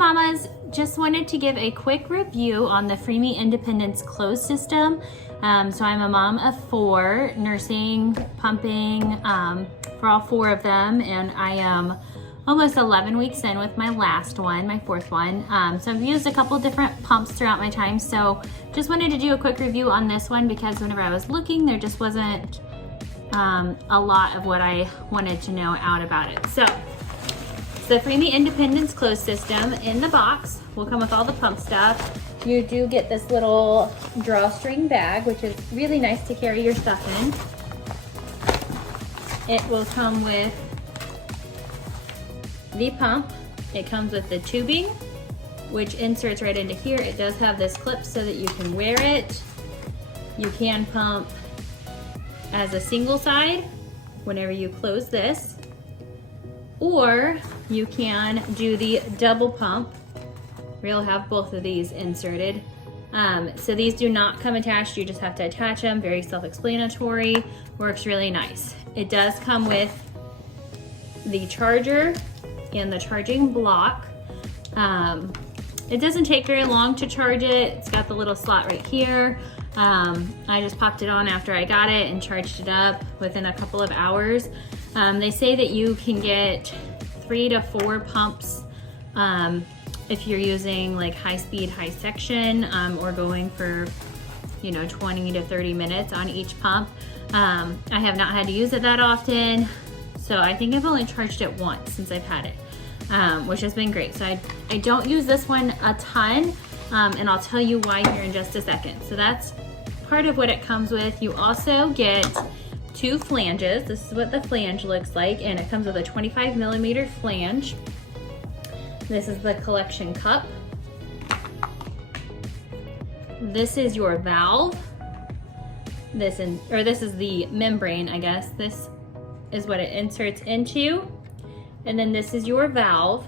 mamas, just wanted to give a quick review on the Freemie Independence closed system. So I'm a mom of 4, nursing, pumping for all 4 of them, and I am almost 11 weeks in with my last one, my 4th one. So I've used a couple different pumps throughout my time, so just wanted to do a quick review on this one because whenever I was looking, there just wasn't a lot of what I wanted to know out about it. So the Freemie Independence closed system in the box will come with all the pump stuff. You do get this little drawstring bag, which is really nice to carry your stuff in. It will come with the pump. It comes with the tubing, which inserts right into here. It does have this clip so that you can wear it. You can pump as a single side whenever you close this, or you can do the double pump. We'll have both of these inserted. So these do not come attached, you just have to attach them. Very self-explanatory, works really nice. It does come with the charger and the charging block. It doesn't take very long to charge it. It's got the little slot right here. I just popped it on after I got it and charged it up within a couple of hours. They say that you can get 3 to 4 pumps if you're using like high speed, high section, or going for, 20 to 30 minutes on each pump. I have not had to use it that often, so I think I've only charged it once since I've had it, which has been great. So I don't use this one a ton, and I'll tell you why here in just a second. So that's part of what it comes with. You also get 2 flanges. This is what the flange looks like, and it comes with a 25mm flange. This is the collection cup. This is your valve. This is the membrane, I guess. This is what it inserts into. And then this is your valve.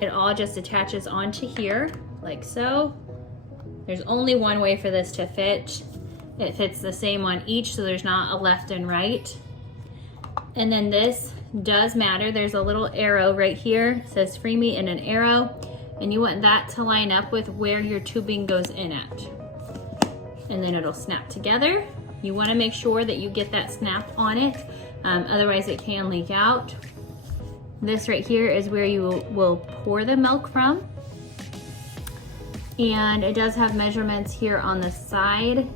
It all just attaches onto here, like so. There's only one way for this to fit. It fits the same on each, so there's not a left and right. And then this does matter. There's a little arrow right here. It says Freemie and an arrow. And you want that to line up with where your tubing goes in at. And then it'll snap together. You want to make sure that you get that snap on it. Otherwise it can leak out. This right here is where you will pour the milk from. And it does have measurements here on the side.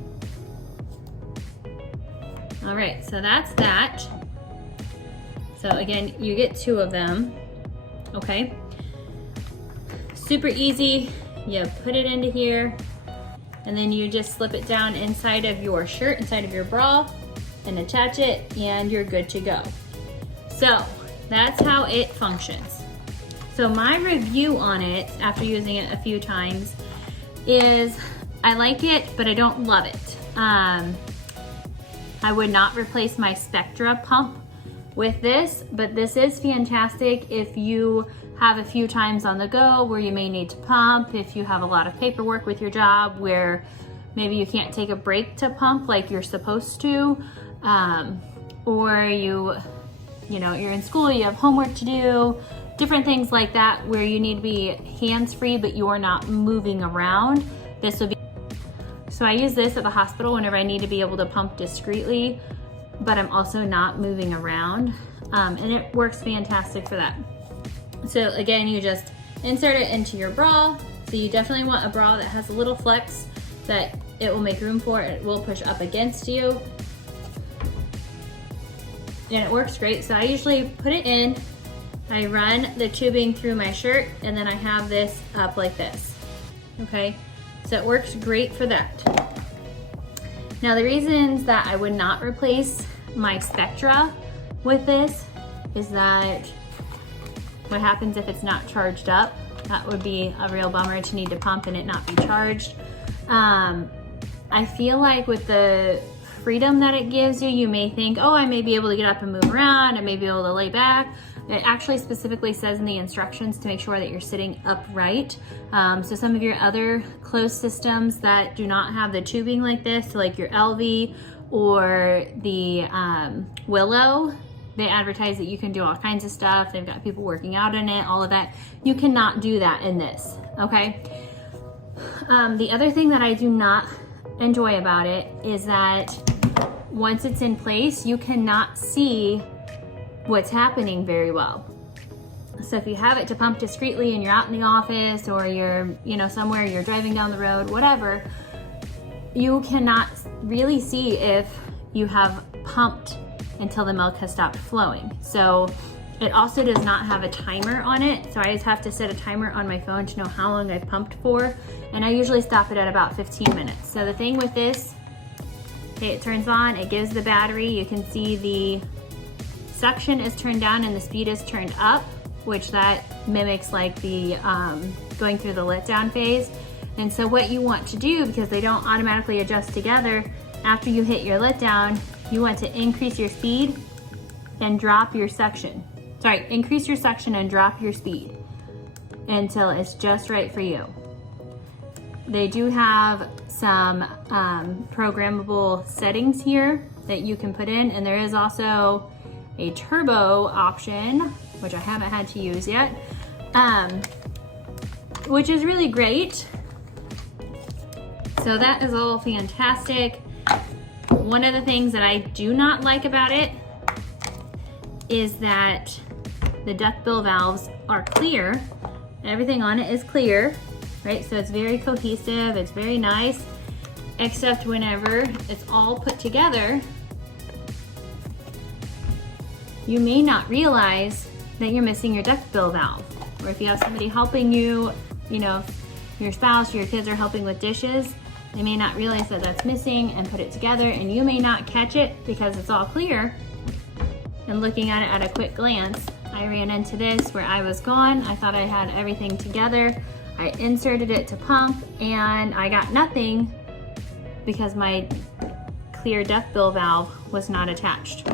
All right, so that's that. So again, you get 2 of them, okay? Super easy. You put it into here, and then you just slip it down inside of your shirt, inside of your bra, and attach it, and you're good to go. So that's how it functions. So my review on it, after using it a few times, is I like it, but I don't love it. I would not replace my Spectra pump with this, but this is fantastic if you have a few times on the go where you may need to pump, if you have a lot of paperwork with your job where maybe you can't take a break to pump like you're supposed to, or you're in school, you have homework to do, different things like that where you need to be hands-free but you're not moving around. This would be. So I use this at the hospital whenever I need to be able to pump discreetly, but I'm also not moving around, and it works fantastic for that. So again, you just insert it into your bra. So you definitely want a bra that has a little flex that it will make room for. It will push up against you, and it works great. So I usually put it in, I run the tubing through my shirt, and then I have this up like this, okay? So it works great for that. Now the reasons that I would not replace my Spectra with this is that what happens if it's not charged up? That would be a real bummer to need to pump and it not be charged. I feel like with the freedom that it gives you, you may think, oh, I may be able to get up and move around, I may be able to lay back. It actually specifically says in the instructions to make sure that you're sitting upright. So some of your other closed systems that do not have the tubing like this, so like your LV or the Willow, they advertise that you can do all kinds of stuff. They've got people working out in it, all of that. You cannot do that in this, okay? The other thing that I do not enjoy about it is that once it's in place, you cannot see what's happening very well. So if you have it to pump discreetly and you're out in the office or you're, you know, somewhere, you're driving down the road, whatever, you cannot really see if you have pumped until the milk has stopped flowing. So it also does not have a timer on it. So I just have to set a timer on my phone to know how long I've pumped for. And I usually stop it at about 15 minutes. So the thing with this, okay, it turns on, it gives the battery. You can see the suction is turned down and the speed is turned up, which that mimics like the going through the let down phase. And so what you want to do, because they don't automatically adjust together, after you hit your let down, you want to increase your speed and drop your suction. Sorry, increase your suction and drop your speed until it's just right for you. They do have some programmable settings here that you can put in, and there is also a turbo option, which I haven't had to use yet, which is really great. So that is all fantastic. One of the things that I do not like about it is that the duckbill valves are clear. Everything on it is clear, right? So it's very cohesive, it's very nice, except whenever it's all put together, you may not realize that you're missing your duckbill valve. Or if you have somebody helping you, you know, your spouse or your kids are helping with dishes, they may not realize that that's missing and put it together, and you may not catch it because it's all clear. And looking at it at a quick glance, I ran into this where I was gone. I thought I had everything together. I inserted it to pump and I got nothing because my clear duckbill valve was not attached.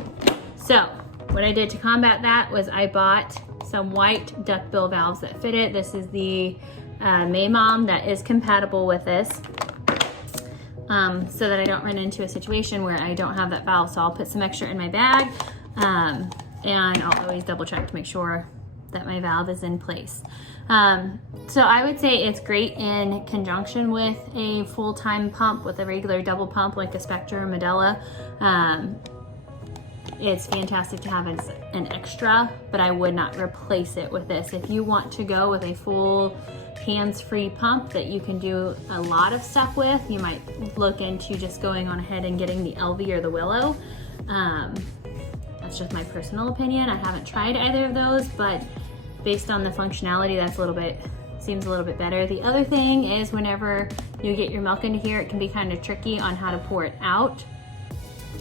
So what I did to combat that was I bought some white duckbill valves that fit it. This is the Maymom that is compatible with this. So that I don't run into a situation where I don't have that valve. So I'll put some extra in my bag, and I'll always double check to make sure that my valve is in place. So I would say it's great in conjunction with a full-time pump, with a regular double pump like a Spectra or Medela. It's fantastic to have as an extra, but I would not replace it with this. If you want to go with a full hands-free pump that you can do a lot of stuff with, you might look into just going on ahead and getting the LV or the Willow. That's just my personal opinion. I haven't tried either of those, but based on the functionality, that's seems a little bit better. The other thing is whenever you get your milk into here, it can be kind of tricky on how to pour it out.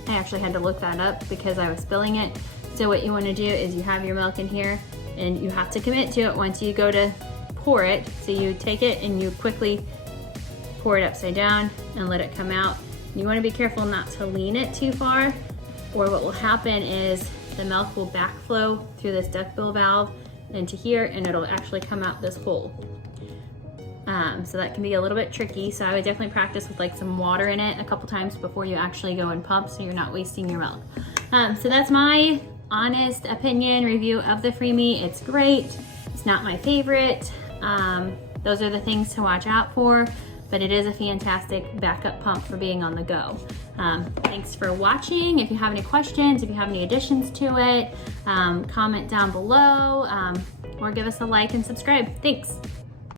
I actually had to look that up because I was spilling it. So what you want to do is you have your milk in here and you have to commit to it once you go to pour it. So you take it and you quickly pour it upside down and let it come out. You want to be careful not to lean it too far, or what will happen is the milk will backflow through this duckbill valve into here and it'll actually come out this hole. So that can be a little bit tricky. So I would definitely practice with like some water in it a couple times before you actually go and pump, so you're not wasting your milk. So that's my honest opinion review of the Freemie. It's great. It's not my favorite. Those are the things to watch out for, but it is a fantastic backup pump for being on the go. Thanks for watching. If you have any questions, if you have any additions to it, comment down below, or give us a like and subscribe. Thanks.